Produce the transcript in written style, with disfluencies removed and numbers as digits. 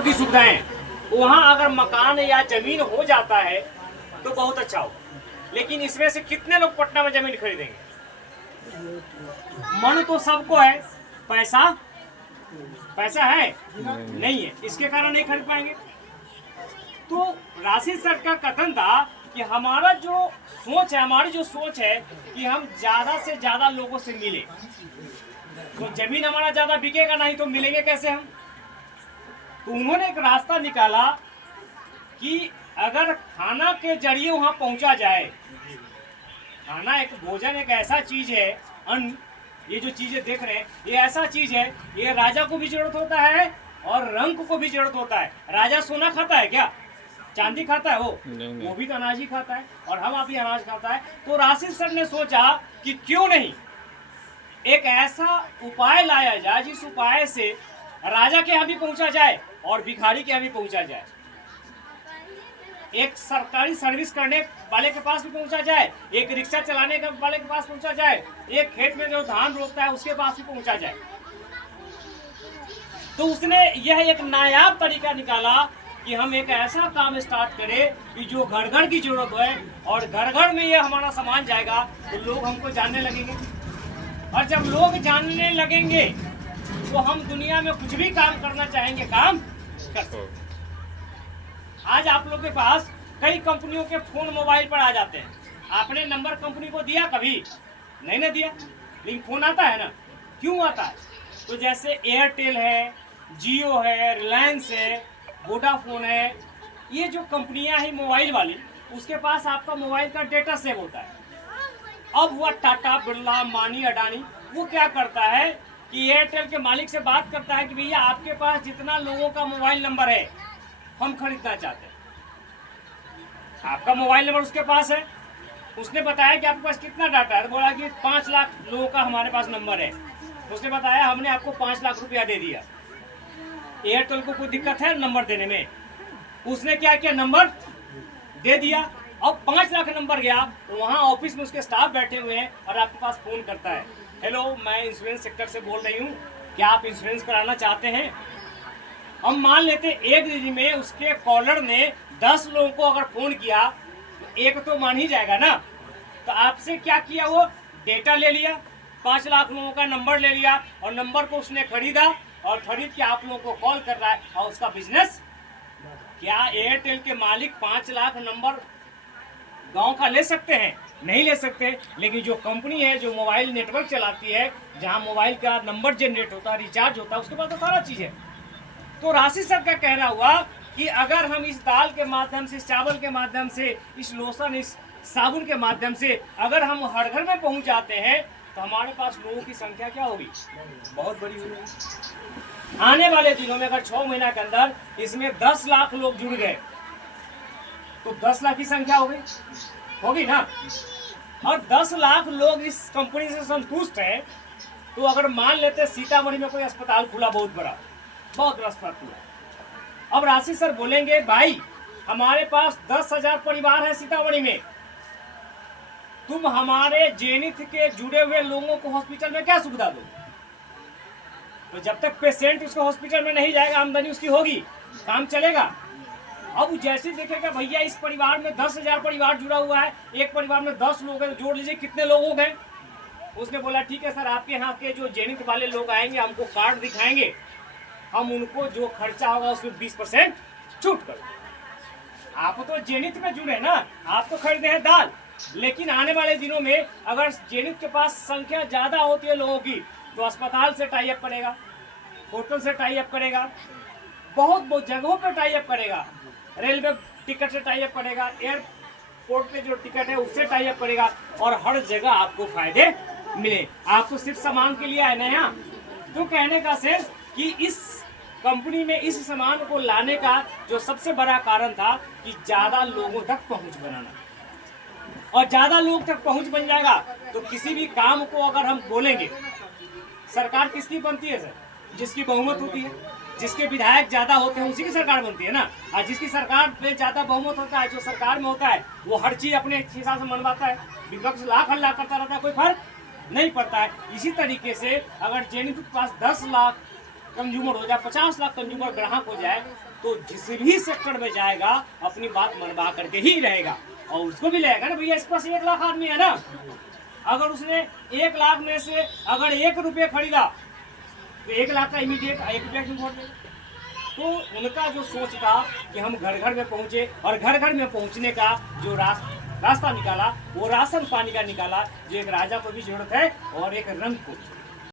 की सुविधाएं, वहाँ अगर मकान या जमीन हो जाता है तो बहुत अच्छा हो, लेकिन इसमें से कितने लोग पटना में जमीन खरीदेंगे? मन तो सबको है, पैसा पैसा है नहीं है, इसके कारण नहीं खरीद पाएंगे। तो राशि सर का कथन था कि हमारा जो सोच है, हमारी जो सोच है कि हम ज्यादा से ज्यादा लोगों से मिले, तो जमीन हमारा ज्यादा बिकेगा नहीं तो मिलेंगे कैसे हम? तो उन्होंने एक रास्ता निकाला कि अगर खाना के जरिए वहां पहुंचा जाए। खाना एक भोजन एक ऐसा चीज है, अन्न, ये जो चीजें देख रहे हैं ये ऐसा चीज है, ये राजा को भी जरूरत होता है और रंक को भी जरूरत होता है। राजा सोना खाता है क्या? चांदी खाता है? वो भी तो अनाज ही खाता है, और हम आप ही अनाज खाता है। तो राशि सर ने सोचा कि क्यों नहीं एक ऐसा उपाय लाया जाए जिस उपाय से राजा के यहाँ भी पहुंचा जाए और भिखारी के यहाँ भी पहुंचा जाए, एक सरकारी सर्विस करने वाले के पास भी पहुंचा जाए, एक रिक्शा चलाने वाले के पास पहुंचा जाए, एक खेत में जो धान रोपता है उसके पास भी पहुंचा जाए। तो उसने यह एक नायाब तरीका निकाला कि हम एक ऐसा काम स्टार्ट करें कि जो घर घर की जरूरत है, और घर घर में ये हमारा सामान जाएगा तो लोग हमको जानने लगेंगे, और जब लोग जानने लगेंगे तो हम दुनिया में कुछ भी काम करना चाहेंगे काम कर सकते। आज आप लोग के पास कई कंपनियों के फोन मोबाइल पर आ जाते हैं, आपने नंबर कंपनी को दिया कभी? नहीं ना दिया, लेकिन फोन आता है ना। क्यों आता है? तो जैसे एयरटेल है, जियो है, रिलायंस है, वोडाफोन है, ये जो कंपनियां हैं मोबाइल वाली, उसके पास आपका मोबाइल का डेटा सेव होता है। अब वह टाटा, बिरला, मानी, अडानी, वो क्या करता है कि एयरटेल के मालिक से बात करता है कि भैया आपके पास जितना लोगों का मोबाइल नंबर है हम खरीदना चाहते हैं। आपका मोबाइल नंबर उसके पास है, उसने बताया कि आपके पास कितना डाटा है, तो बोला कि 5 लाख लोगों का हमारे पास नंबर है। उसने बताया हमने आपको 5 लाख रुपया दे दिया। एयरटेल को कोई दिक्कत है नंबर देने में? उसने क्या किया, नंबर दे दिया। अब 5 लाख नंबर गया तो वहाँ ऑफिस में उसके स्टाफ बैठे हुए हैं और आपके पास फोन करता है, हेलो मैं इंश्योरेंस सेक्टर से बोल रही हूँ, क्या आप इंश्योरेंस कराना चाहते हैं? हम मान लेते एक दिन में उसके कॉलर ने 10 लोगों को अगर फोन किया तो एक तो मान ही जाएगा ना। तो आपसे क्या किया, वो डेटा ले लिया, 5 लाख लोगों का नंबर ले लिया, और नंबर को उसने खरीदा और खरीद के आप लोगों को कॉल कर रहा है, और उसका बिजनेस। क्या एयरटेल के मालिक 5 लाख नंबर गांव का ले सकते हैं? नहीं ले सकते। लेकिन जो कंपनी है जो मोबाइल नेटवर्क चलाती है, जहां मोबाइल का नंबर जनरेट होता है, रिचार्ज होता है, उसके पास तो सारा चीज है। तो राशि सर का कहना हुआ कि अगर हम इस दाल के माध्यम से, इस चावल के माध्यम से, इस लोशन, इस साबुन के माध्यम से अगर हम हर घर में पहुंच जाते हैं तो हमारे पास लोगों की संख्या क्या होगी, बहुत बड़ी होगी। आने वाले दिनों में अगर 6 महीना के अंदर इसमें 10 लाख लोग जुड़ गए तो 10 लाख की संख्या होगी ना। और 10 लाख लोग इस कंपनी से संतुष्ट है, तो अगर मान लेते सीतामढ़ी में कोई अस्पताल खुला, बहुत बड़ा अस्पताल खुला, अब राशि सर बोलेंगे भाई हमारे पास 10,000 परिवार है सीतामढ़ी में, तुम हमारे जेनिथ के जुड़े हुए लोगों को हॉस्पिटल में क्या सुविधा दो? तो जब तक पेशेंट उसको हॉस्पिटल में नहीं जाएगा, आमदनी उसकी होगी, काम चलेगा। अब जैसे देखेगा भैया इस परिवार में 10,000 परिवार जुड़ा हुआ है, एक परिवार में 10 लोग हैं, जोड़ लीजिए कितने लोग हो गए। उसने बोला ठीक है सर, आपके यहाँ के जो जेनिथ वाले लोग आएंगे हमको कार्ड दिखाएंगे, हम उनको जो खर्चा होगा उसमें 20% छूट कर। आप तो जेनिथ में जुड़े ना, आप तो खरीदे हैं दाल, लेकिन आने वाले दिनों में अगर जेनिथ के पास संख्या ज्यादा होती है लोगों की, तो अस्पताल से टाई अप करेगा, होटल से टाई अप करेगा, बहुत जगहों पर टाई अप करेगा, रेलवे टिकट से टाई अप करेगा, एयरपोर्ट पे जो टिकट है उससे टाई अप करेगा, और हर जगह आपको फायदे मिले। आप तो सिर्फ सामान के लिए आए ना यहाँ। तो कहने का सिर्फ कि इस कंपनी में इस सामान को लाने का जो सबसे बड़ा कारण था कि ज्यादा लोगों तक पहुंच बनाना, और ज्यादा लोग तक पहुंच बन जाएगा तो किसी भी काम को अगर हम बोलेंगे, सरकार किसकी बनती है सर? जिसकी बहुमत होती है, जिसके विधायक ज्यादा होते हैं उसी की सरकार बनती है ना। और जिसकी सरकार में ज्यादा बहुमत होता है, जो सरकार में होता है, वो हर चीज अपने हिसाब से मनवाता है। विपक्ष लाख हल्ला करता रहता है, कोई फर्क नहीं पड़ता है। इसी तरीके से अगर जेनिथ के पास 10 लाख कंज्यूमर हो जाए, 50 लाख कंज्यूमर ग्राहक हो जाए, तो जिस भी सेक्टर में जाएगा अपनी बात मनवा करके ही रहेगा, और उसको भी लगेगा ना भैया इसके पास 1 लाख आदमी है ना, अगर उसने 1 लाख में से अगर 1 रुपये खरीदा तो 1 लाख का इमीडिएट 1 रुपया क्यों वोट देगा। तो उनका जो सोच था कि हम घर घर में पहुंचे, और घर घर में पहुंचने का जो रास्ता निकाला वो राशन पानी का निकाला, जो एक राजा को भी जरूरत है और एक रंग को।